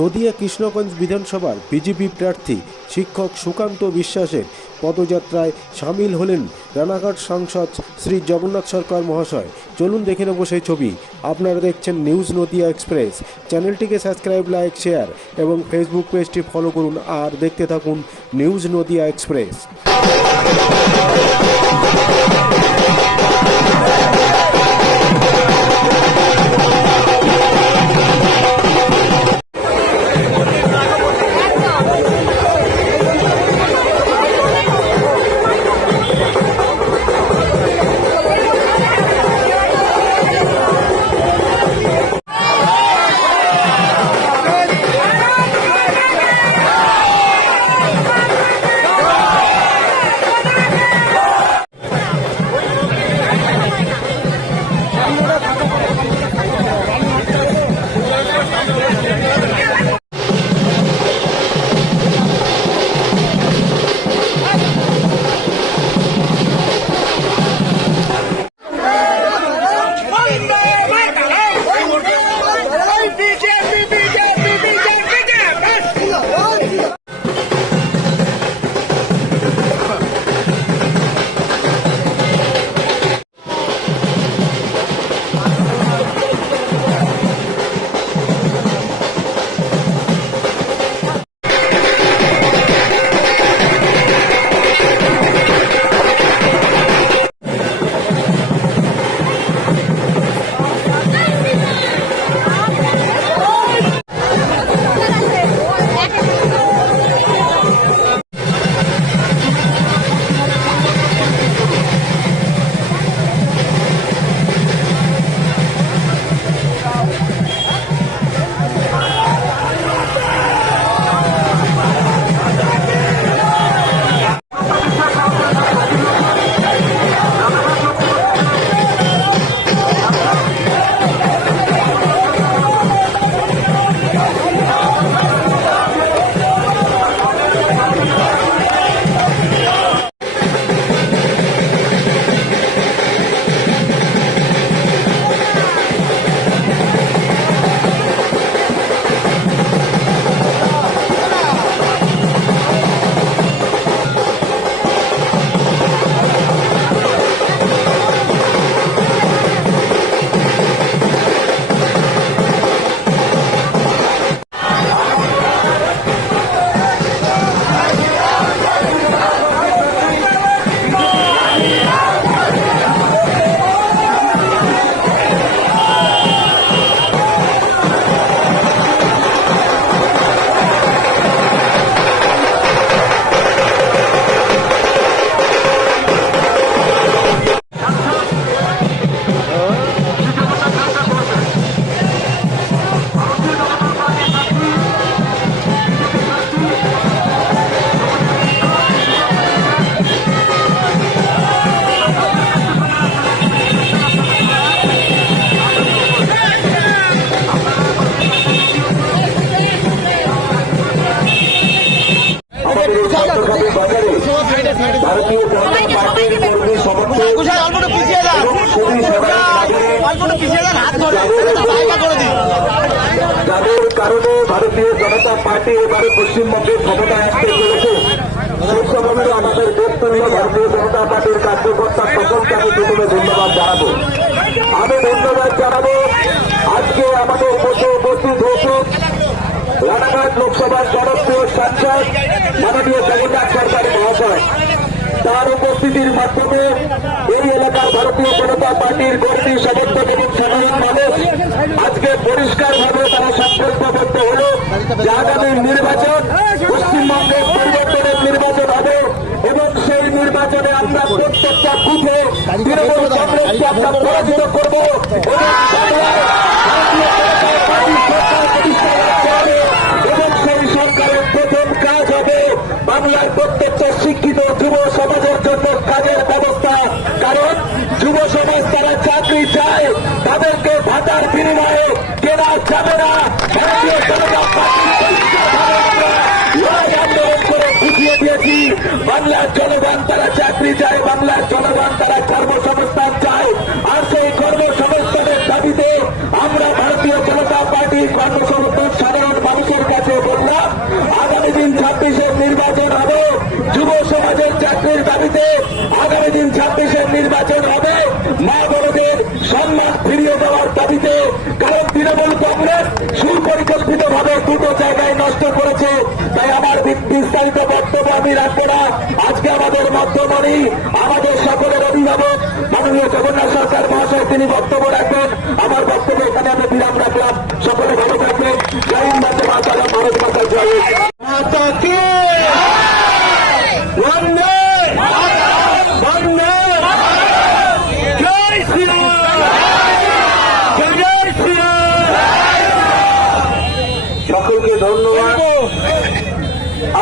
নদিয়া কৃষ্ণগঞ্জ বিধানসভার বিজেপি প্রার্থী শিক্ষক সুকান্ত বিশ্বাসের পদযাত্রায় সামিল হলেন রানাঘাট সাংসদ শ্রী জগন্নাথ সরকার মহাশয়। চলুন দেখে নেব সেই ছবি। আপনারা দেখছেন নিউজ নদিয়া এক্সপ্রেস। চ্যানেলটিকে সাবস্ক্রাইব, লাইক, শেয়ার এবং ফেসবুক পেজটি ফলো করুন আর দেখতে থাকুন নিউজ নদিয়া এক্সপ্রেস। ভারতীয় জনতা পার্টির কর্মী সমর্থক যাদের কারণে ভারতীয় জনতা পার্টি এবারে পশ্চিমবঙ্গের ক্ষমতায় আসতে চলেছে, সেই সময় আমাদের বক্তব্য ভারতীয় জনতা পার্টির কার্যকর্তা সকলকে আমি প্রথমে ধন্যবাদ জানাবো। আমি ধন্যবাদ জানাবো আজকে আমাদের মধ্যে উপস্থিত হয়েছে রানাঘাট লোকসভার জনপ্রিয় সাংসদ মাননীয় জগন্নাথ সরকার মহাশয়। তার উপস্থিতির মাধ্যমে এই এলাকার ভারতীয় জনতা পার্টির কর্মী সমর্থক এবং সাধারণ মানুষ আজকে পরিষ্কারভাবে তারা সংকল্পবদ্ধ হল যে আগামী নির্বাচন পশ্চিমবঙ্গের পরিবর্তনের নির্বাচন হবে এবং সেই নির্বাচনে আমরা প্রত্যেকটা বুথে তৃণমূল কংগ্রেসকে আমরা পরাজিত করব এবং সেই সরকারের প্রথম কাজ হবে বাংলার প্রত্যেকটা শিক্ষিত যুব সমাজের জন্য কাজের ব্যবস্থা। কারণ যুব সমাজ তারা চাকরি চায়, তাদেরকে ভাতার বিনিময়ে কেনা যাবে না। ভারতীয় জনতা পার্টি লড়াই আন্দোলন করে বুঝিয়ে দিয়েছি বাংলার জনগণ তারা চাকরি চায়, বাংলার জনগণ তারা কর্মসংস্থান চায়। বিস্তারিত বক্তব্য আমি রাখবো না। আজকে আমাদের মধ্যমণি, আমাদের সকলের অভিভাবক মাননীয় জগন্নাথ সরকার মহাশয় তিনি বক্তব্য রাখবেন। আমার বক্তব্য এখানে আমি বিরাম রাখলাম। সকলে ভালো থাকবেন। জয় হিন্দ, বন্দে মাতরম, ভারত মাতা জয়। মাতা কি বন্দে বন্দে জয় শ্রীরাম, জয় শ্রীরাম। সকলকে ধন্যবাদ।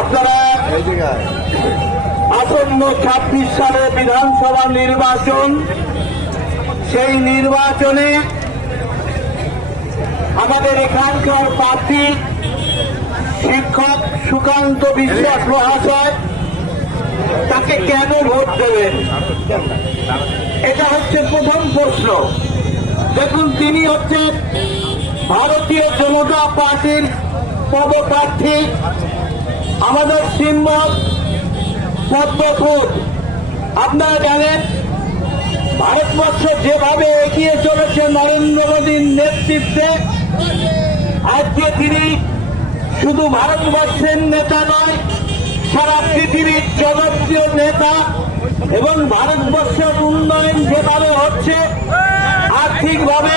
আপনারা আসন্ন 26 সালে বিধানসভা নির্বাচন, সেই নির্বাচনে আমাদের এখানকার প্রার্থী শিক্ষক সুকান্ত বিশ্বাস মহাশয়, তাকে কেন ভোট দেবেন? এটা হচ্ছে প্রথম প্রশ্ন। দেখুন, তিনি হচ্ছেন ভারতীয় জনতা পার্টির পদপ্রার্থী। আমাদের সিম্বল পদ্মফুল। আপনারা জানেন, ভারতবর্ষ যেভাবে এগিয়ে চলেছে নরেন্দ্র মোদীর নেতৃত্বে, আজকে তিনি শুধু ভারতবর্ষের নেতা নয়, সারা পৃথিবীর জনপ্রিয় নেতা। এবং ভারতবর্ষের উন্নয়ন যেভাবে হচ্ছে, আর্থিকভাবে,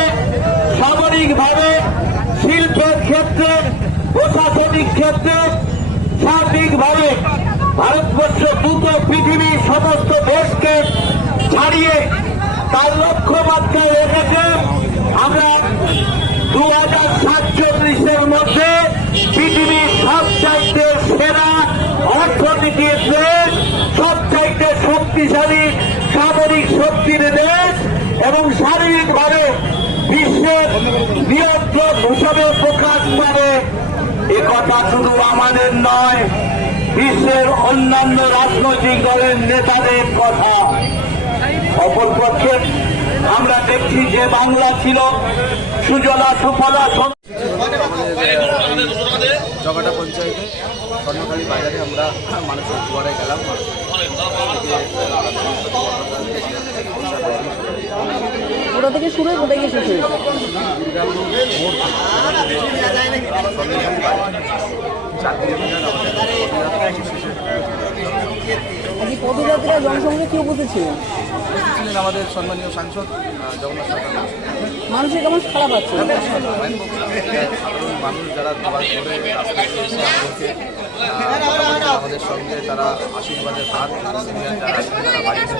সামরিকভাবে, শিল্পের ক্ষেত্রে, প্রশাসনিক ক্ষেত্রে, সার্বিকভাবে ভারতবর্ষ দ্রুত পৃথিবীর সমস্ত দেশকে ছাড়িয়ে তার লক্ষ্যমাত্রায় রেখেছে। আমরা 2047-এর মধ্যে পৃথিবীর সবচাইতে সেরা অর্থনীতির দেশ, সবচাইতে শক্তিশালী সামরিক শক্তির দেশ এবং শারীরিকভাবে বিশ্বের নিয়ন্ত্রক হিসাবে প্রকাশ পাবে। এ কথা শুধু আমাদের নয়, বিশ্বের অন্যান্য রাজনৈতিক দলের নেতাদের কথা। অপরপক্ষে আমরা দেখছি যে বাংলা ছিল সুজলা সুফলা। জগাটা পঞ্চায়েতে স্বর্ণকালী বাজারে আমরা মানুষের দুয়ারে গেলাম। ওটা থেকে শুরু হয়ে কোথায় গিয়ে শেষ হয়েছে? আজকে পদযাত্রা জনসংখ্যা কি উপস্থিত ছিলেন? ছিলেন আমাদের সম্মানীয় সাংসদ জগন্নাথ সরকার। মানুষের কেমন খারাপ আছে? সাধারণ মানুষ যারা দুয়ার করে রাস্তায় এসে আমাদেরকে আমাদের সঙ্গে তারা আশীর্বাদের হাত, সিনিয়র যারা আছেন তারা বাড়িতে